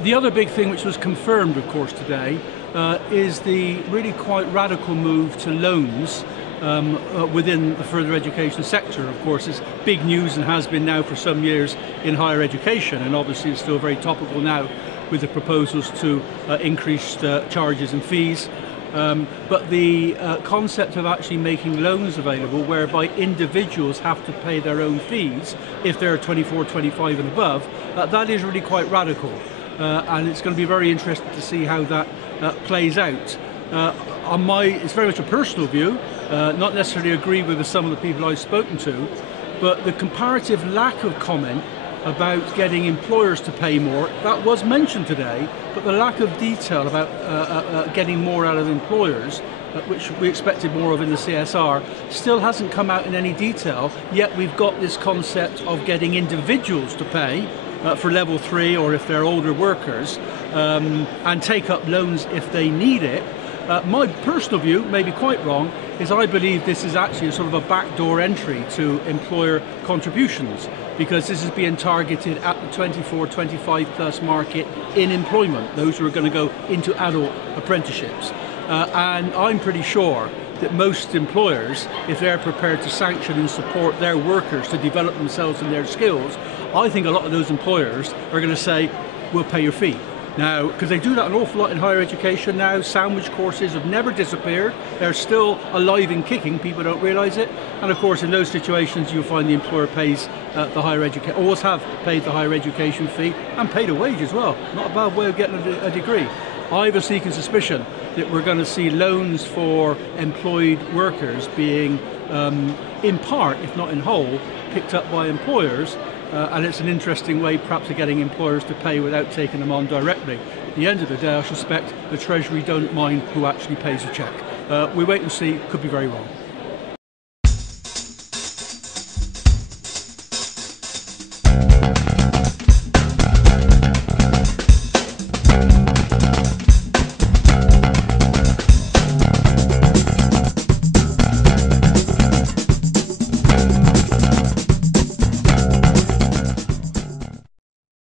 The other big thing which was confirmed, of course, today is the really quite radical move to loans within the further education sector. Of course, it's big news and has been now for some years in higher education, and obviously it's still very topical now with the proposals to increase charges and fees. But the concept of actually making loans available whereby individuals have to pay their own fees if they're 24, 25 and above, that is really quite radical. And it's going to be very interesting to see how that plays out. It's very much a personal view, not necessarily agree with some of the people I've spoken to, but the comparative lack of comment about getting employers to pay more, that was mentioned today, but the lack of detail about getting more out of employers, which we expected more of in the CSR, still hasn't come out in any detail, yet we've got this concept of getting individuals to pay for level 3 or if they're older workers, and take up loans if they need it. My personal view, maybe quite wrong, is I believe this is actually a sort of a backdoor entry to employer contributions, because this is being targeted at the 24, 25 plus market in employment, those who are going to go into adult apprenticeships. And I'm pretty sure that most employers, if they're prepared to sanction and support their workers to develop themselves and their skills, I think a lot of those employers are going to say, we'll pay your fee. Now, because they do that an awful lot in higher education now, sandwich courses have never disappeared. They're still alive and kicking, people don't realise it. And of course, in those situations, you'll find the employer pays the higher education, always have paid the higher education fee and paid a wage as well. Not a bad way of getting a degree. I have a sneaking suspicion that we're going to see loans for employed workers being, in part, if not in whole, picked up by employers. And it's an interesting way perhaps of getting employers to pay without taking them on directly. At the end of the day, I suspect the Treasury don't mind who actually pays the cheque. We wait and see, could be very wrong.